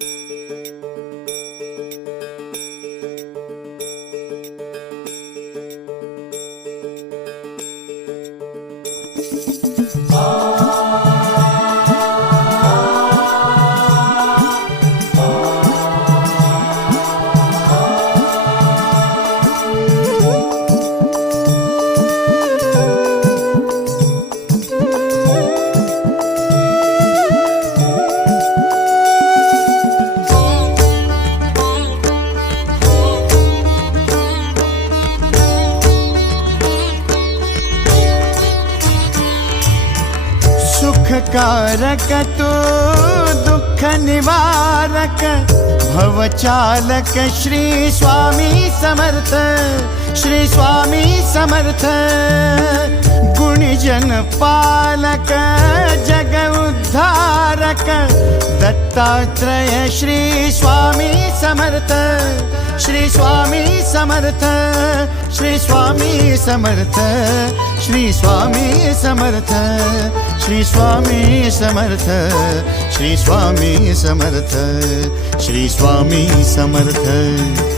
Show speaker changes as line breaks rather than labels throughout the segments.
Música सुखकारक तू दुःख निवारक भवचालक श्री स्वामी समर्थ। श्री स्वामी समर्थ गुणिजन पालक जग उद्धारक दत्तात्रय श्री स्वामी समर्थ श्री स्वामी समर्थ श्री स्वामी समर्थ श्री स्वामी समर्थ श्री स्वामी समर्थ श्री स्वामी समर्थ श्री स्वामी समर्थ।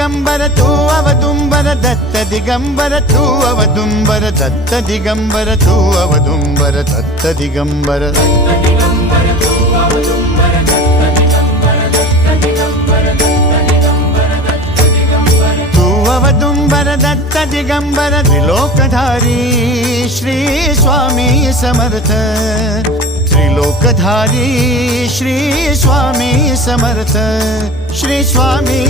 दिगंबर तू अवदुंबर दत्त दिगंबर तू अवदुंबर दत्त दिगंबर तू अवदुंबर दत्त दिगंबर. तू अवदुंबर दत्त दिगंबर त्रिलोकधारी श्री स्वामी समर्थ. त्रिलोकधारी श्री स्वामी समर्थ. श्री स्वामी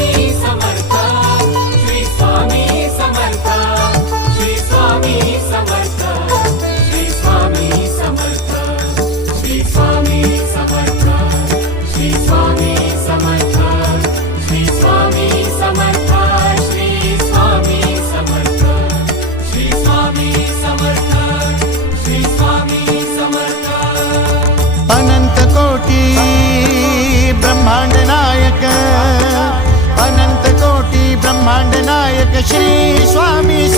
ब्रह्मांड नायक श्री स्वामी समर्थ